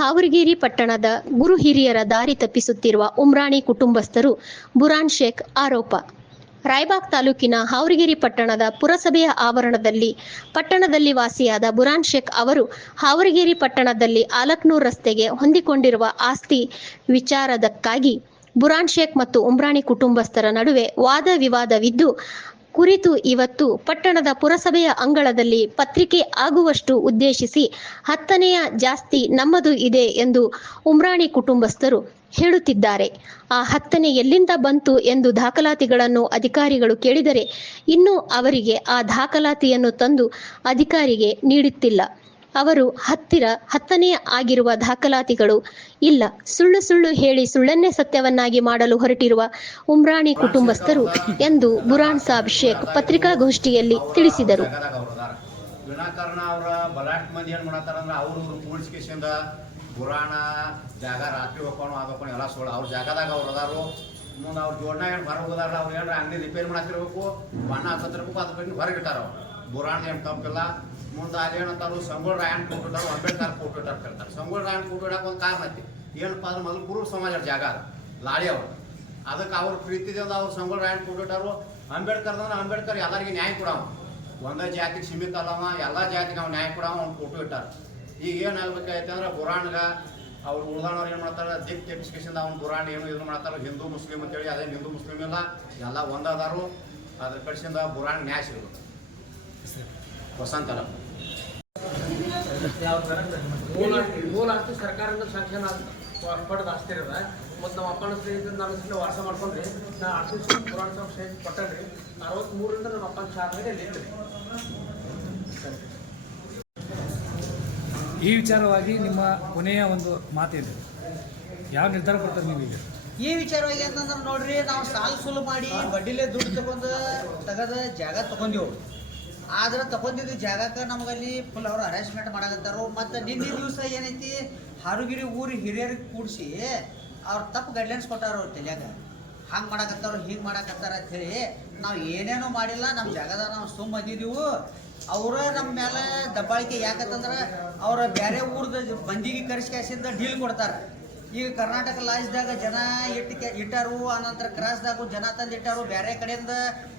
ಹಾವರಗೇರಿ ಪಟ್ಟಣದ ಗುರು ಹಿರಿಯರ ದಾರಿ ತಪ್ಪಿಸುತ್ತಿರುವ ಉಮ್ರಾಣಿ ಕುಟುಂಬಸ್ಥರು ಬುರಾನ್ ಶೇಖ್ ಆರೋಪ. ರಾಯಬಾಗ್ ತಾಲೂಕಿನ ಹಾವರಗಿರಿ ಪಟ್ಟಣದ ಪುರಸಭೆಯ ಆವರಣದಲ್ಲಿ ಪಟ್ಟಣದಲ್ಲಿ ವಾಸಿಯಾದ ಬುರಾನ್ ಶೇಖ್ ಅವರು ಹಾವರಗಿರಿ ಪಟ್ಟಣದಲ್ಲಿ ಆಲಕ್ನೂರ್ ರಸ್ತೆಗೆ ಹೊಂದಿಕೊಂಡಿರುವ ಆಸ್ತಿ ವಿಚಾರದಕ್ಕಾಗಿ ಬುರಾನ್ ಶೇಖ್ ಮತ್ತು ಉಮ್ರಾಣಿ ಕುಟುಂಬಸ್ಥರ ನಡುವೆ ವಾದ ವಿವಾದವಿದ್ದು ಕುರಿತು ಇವತ್ತು ಪಟ್ಟಣದ ಪುರಸಭೆಯ ಅಂಗಳದಲ್ಲಿ ಪತ್ರಿಕೆ ಆಗುವಷ್ಟು ಉದ್ದೇಶಿಸಿ ಹತ್ತನೆಯ ಜಾಸ್ತಿ ನಮ್ಮದು ಇದೆ ಎಂದು ಉಮ್ರಾಣಿ ಕುಟುಂಬಸ್ಥರು ಹೇಳುತ್ತಿದ್ದಾರೆ. ಆ ಹತ್ತನೆ ಎಲ್ಲಿಂದ ಬಂತು ಎಂದು ದಾಖಲಾತಿಗಳನ್ನು ಅಧಿಕಾರಿಗಳು ಕೇಳಿದರೆ ಇನ್ನೂ ಅವರಿಗೆ ಆ ದಾಖಲಾತಿಯನ್ನು ತಂದು ಅಧಿಕಾರಿಗೆ ನೀಡುತ್ತಿಲ್ಲ. ಅವರು ಹತ್ತಿರ ಹತ್ತನೇ ಆಗಿರುವ ದಾಖಲಾತಿಗಳು. ಇಲ್ಲ, ಸುಳ್ಳು ಸುಳ್ಳು ಹೇಳಿ ಸುಳ್ಳನ್ನೇ ಸತ್ಯವನ್ನಾಗಿ ಮಾಡಲು ಹೊರಟಿರುವ ಉಮ್ರಾಣಿ ಕುಟುಂಬಸ್ಥರು ಎಂದು ಬುರಾನ್ ಸಾಬ್ ಶೇಖ್ ಪತ್ರಿಕಾಗೋಷ್ಠಿಯಲ್ಲಿ ತಿಳಿಸಿದರು. ವಿನಾಕಾರಣ ಅವ್ರ ಏನ್ ಅವ್ರು ಅವ್ರ ಜೋಡ್ನಾಗ ಹೊರಗೆ ಹೋದಾರ ಅವ್ರು ಏನಾರ ಅಂಗಡಿ ರಿಪೇರಿ ಮಾಡತ್ತಿರ್ಬೇಕು ಬಣ್ಣ ಹತ್ತಿರ್ಬೇಕು ಅದ್ರ ಬಗ್ಗೆ ಹೊರಗೆ ಇಟ್ಟಾರ ಅವ್ರು. ಬುರಾಣ ಏನು ತಪ್ಪಿಲ್ಲ ಮುಂದೆ ಅಲ್ಲಿ ಏನಂತಾರು, ಸಂಗೊಳ್ಳ ರಾಯಣ್ಣ ಅಂಬೇಡ್ಕರ್ ಫೋಟೋ ಇಟ್ಟಾರ ಕೇಳ್ತಾರೆ ಸಂಗೊಳ್ಳ ರಾಯಣ್ಣ ಫೋಟೋ ಇಡಕ್ಕೆ ಒಂದು ಕಾರಣ ಐತಿ. ಏನಪ್ಪ ಅಂದ್ರೆ ಮೊದಲು ಕುರುಬ ಸಮಾಜದ ಜಾಗ ಅದು, ಲಾಡಿ ಅವರು. ಅದಕ್ಕೆ ಅವ್ರ ಪ್ರೀತಿದಿಂದ ಅವ್ರು ಸಂಗೊಳ್ಳ ರಾಯಣ್ಣ ಫೋಟೋ ಇಟ್ಟಾರು. ಅಂಬೇಡ್ಕರ್ ಅಂದ್ರೆ ಅಂಬೇಡ್ಕರ್ ಎಲ್ಲರಿಗೆ ನ್ಯಾಯ ಕೊಡವ. ಒಂದೇ ಜಾತಿಗೆ ಸೀಮಿತ ಅಲ್ಲವ ಎಲ್ಲ ಜಾತಿಗೆ ಅವ್ನು ನ್ಯಾಯ ಕೊಡವ, ಅವ್ನು ಫೋಟೋ ಇಟ್ಟಾರ. ಈಗ ಏನಾಗ್ಬೇಕಾಯ್ತು ಅಂದ್ರೆ ಬುರಾಣ್ಗ, ಅವ್ರು ಉಳ್ದಾಣವ್ರು ಏನು ಮಾಡ್ತಾರೆ ದಿಕ್ ತೆಪ್ಪಿಸ್ಕೇಸಿಂದ ಅವ್ನು ಬುರಾಣ್ ಏನು ಇದು ಮಾಡ್ತಾರೆ, ಹಿಂದೂ, ಮುಸ್ಲಿಂ ಅಂತೇಳಿ ಅದೇ ಹಿಂದೂ, ಮುಸ್ಲಿಂ ಇಲ್ಲ, ಎಲ್ಲ ಒಂದದಾರು. ಅದ್ರ ಕಡಿಸಿಂದ ಬುರಾಣ್ ನ್ಯಾಯ ಸಿಗಬೇಕು. ವಸಂತಲ ಮೂಲ ಆಸ್ತಿ ಸರ್ಕಾರದಿಂದ ಶಾಂಕ್ಷನ್ ಪಡೆದ ಆಸ್ತಿ ಇರದ. ಮತ್ತು ನಮ್ಮ ಅಪ್ಪನ ಸ್ನೇಹಿತರು ನನ್ನ ಸಲ ವಾಸ ಮಾಡ್ಕೊಂಡ್ರಿ. ನಾ ಆಸ್ತಿ ಪುರಾಣ ಸಾಹೇಬ್ ಸ್ನೇಹಿತ ಪಟ್ಟಣ್ರಿ ಅರವತ್ತ್ಮೂರರಿಂದ ನಮ್ಮ ಅಪ್ಪನ ಅಲ್ಲಿ ಇದ್ರಿ? ಈ ವಿಚಾರವಾಗಿ ನಿಮ್ಮ ಕೊನೆಯ ಒಂದು ಮಾತೇನು ಯಾವ ನಿರ್ಧಾರ ಕೊಡ್ತಾರೆ ನೀವು ಈಗ? ಈ ವಿಚಾರವಾಗಿ ಅಂತಂದ್ರೆ ನೋಡ್ರಿ ನಾವು ಸಾಲ ಸುಲು ಮಾಡಿ ಬಡ್ಡಿಲೆ ದುಡ್ಡು ತಗೊಂಡು ತಗದ ಜಾಗ ತಗೊಂಡಿವು. ಆದ್ರೆ ತಗೊಂಡಿದ್ದು ಜಾಗಕ್ಕೆ ನಮಗಲ್ಲಿ ಫುಲ್ ಅವ್ರು ಅರೇಂಜ್ಮೆಂಟ್ ಮಾಡಕತ್ತಾರು. ಮತ್ತು ನಿನ್ನೆ ದಿವಸ ಏನೈತಿ, ಹಾರುಗಿರಿ ಊರು ಹಿರಿಯರಿಗೆ ಕೂಡಿಸಿ ಅವ್ರು ತಪ್ಪು ಗೈಡ್ಲೈನ್ಸ್ ಕೊಟ್ಟಾರ ಅವ್ರು ತಲ್ಯಾಗ. ಹಂಗೆ ಮಾಡಕತ್ತಾರ, ಹಿಂಗೆ ಮಾಡಕತ್ತಾರ ಅಂಥೇಳಿ ನಾವು ಏನೇನೋ ಮಾಡಿಲ್ಲ ನಮ್ಮ ಜಾಗದಾಗ ನಾವು ಸುಮ್ಮ ಬಂದಿದ್ದೀವು ಅವರ ನಮ್ಮ ಮೇಲೆ ದಬ್ಬಾಳಿಕೆ ಯಾಕಂತಂದ್ರೆ ಅವ್ರ ಬೇರೆ ಊರ್ದ ಮಂದಿಗೆ ಕರೆಸ್ಕ್ಯಾಸಿಂದ ಡೀಲ್ ಕೊಡ್ತಾರೆ. ಈಗ ಕರ್ನಾಟಕ ಲಾಜ್ದಾಗ ಜನ ಇಟ್ಟು ಇಟ್ಟಾರು, ಆನಂತರ ಕ್ರಾಸ್ದಾಗು ಜನ ತಂದಿಟ್ಟರು ಬೇರೆ ಕಡೆಯಿಂದ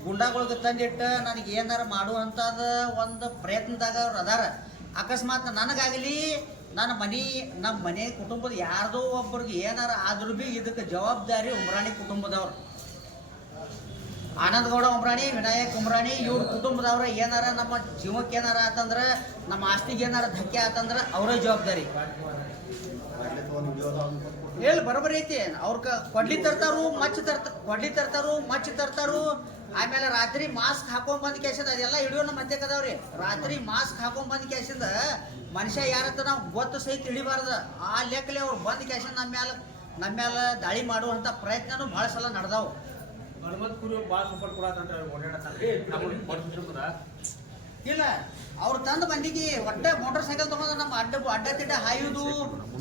ಗುಂಡಾಗಳಿಗೆ ತಂದಿಟ್ಟು ನನಗೆ ಏನಾರ ಮಾಡುವಂಥದ್ದು ಒಂದು ಪ್ರಯತ್ನದಾಗ ಅವ್ರು ಅದಾರ. ಅಕಸ್ಮಾತ್ ನನಗಾಗಲಿ, ನನ್ನ ಮನೆ ನಮ್ಮ ಮನೆ ಕುಟುಂಬದ ಯಾರ್ದೋ ಒಬ್ಬರಿಗೆ ಏನಾರ ಆದ್ರೂ ಭೀ ಇದಕ್ಕೆ ಜವಾಬ್ದಾರಿ ಉಮ್ರಾಣಿ ಕುಟುಂಬದವ್ರು. ಆನಂದಗೌಡ ಉಮ್ರಾಣಿ, ವಿನಾಯಕ್ ಉಮ್ರಾಣಿ, ಇವ್ರ ಕುಟುಂಬದವ್ರ ಏನಾರ ನಮ್ಮ ಜೀವಕ್ಕೆ ಏನಾರ ಆತಂದ್ರೆ, ನಮ್ಮ ಆಸ್ತಿಗೆ ಏನಾರ ಧಕ್ಕೆ ಆತಂದ್ರೆ ಅವರೇ ಜವಾಬ್ದಾರಿ. ಹೇಳಿ ಬರೋಬರಿ ಐತಿ. ಅವ್ರ ಕೊಡ್ಲಿ ತರ್ತಾರು ಮಚ್ಚ ತರ್ತ ಕೊಡ್ಲಿ ತರ್ತಾರು ಮಚ್ಚ ತರ್ತಾರು. ಆಮೇಲೆ ರಾತ್ರಿ ಮಾಸ್ಕ್ ಹಾಕೊಂಡ್ ಬಂದ್ ಕೇಸದ ಅದೆಲ್ಲ ಹಿಡಿಯೋ ನಮ್ಮ ಮಧ್ಯಕ್ಕೆ ಅದಾವ್ರಿ ರಾತ್ರಿ ಮಾಸ್ಕ್ ಹಾಕೊಂಡ್ ಬಂದ್ ಕೇಸಿಂದ ಮನುಷ್ಯ ಯಾರಂತ ನಾವು ಗೊತ್ತು ಸಹಿತ ಇಳಿಬಾರ್ದ ಆ ಲೆಕ್ಕಲೆ ಅವ್ರು ಬಂದ್ ಕೇಸ ನಮ್ಮ ಮ್ಯಾಲ ನಮ್ಮ ಮ್ಯಾಲ ದಾಳಿ ಮಾಡುವಂತ ಪ್ರಯತ್ನನೂ ಬಹಳ ಸಲ ನಡೆದಾವು. ಇಲ್ಲ, ಅವ್ರು ತಂದು ಬಂದಿಗೆ ಒಟ್ಟ ಮೋಟರ್ ಸೈಕಲ್ ತಗೊಂಡ್ರೆ ನಮ್ಮ ಅಡ್ಡ ಅಡ್ಡ ತಿಡ್ಡ ಹಾಯುದು.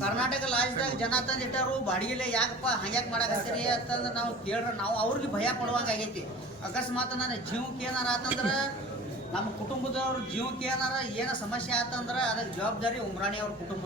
ಕರ್ನಾಟಕ ಲಾಜ್ದಾಗ ಜನ ತಂದಿಟ್ಟರು ಬಾಡಿಗೆಲೆ ಯಾಕಪ್ಪ ಹಂಗ್ಯಾಕೆ ಮಾಡಕತ್ತೀರಿ ಅಂತಂದ್ರೆ ನಾವು ಕೇಳ್ರ ನಾವು ಅವ್ರಿಗೆ ಭಯ ಆಗೈತಿ. ಅಕಸ್ಮಾತ್ ನನ್ನ ಜೀವಕ್ಕೆ ಏನಾರ ಆತಂದ್ರೆ, ನಮ್ಮ ಕುಟುಂಬದವ್ರ ಜೀವಕ್ಕೆ ಏನಾರ ಏನ ಸಮಸ್ಯೆ ಆತಂದ್ರೆ ಅದಕ್ಕೆ ಜವಾಬ್ದಾರಿ ಉಮ್ರಾಣಿ ಅವ್ರ ಕುಟುಂಬ.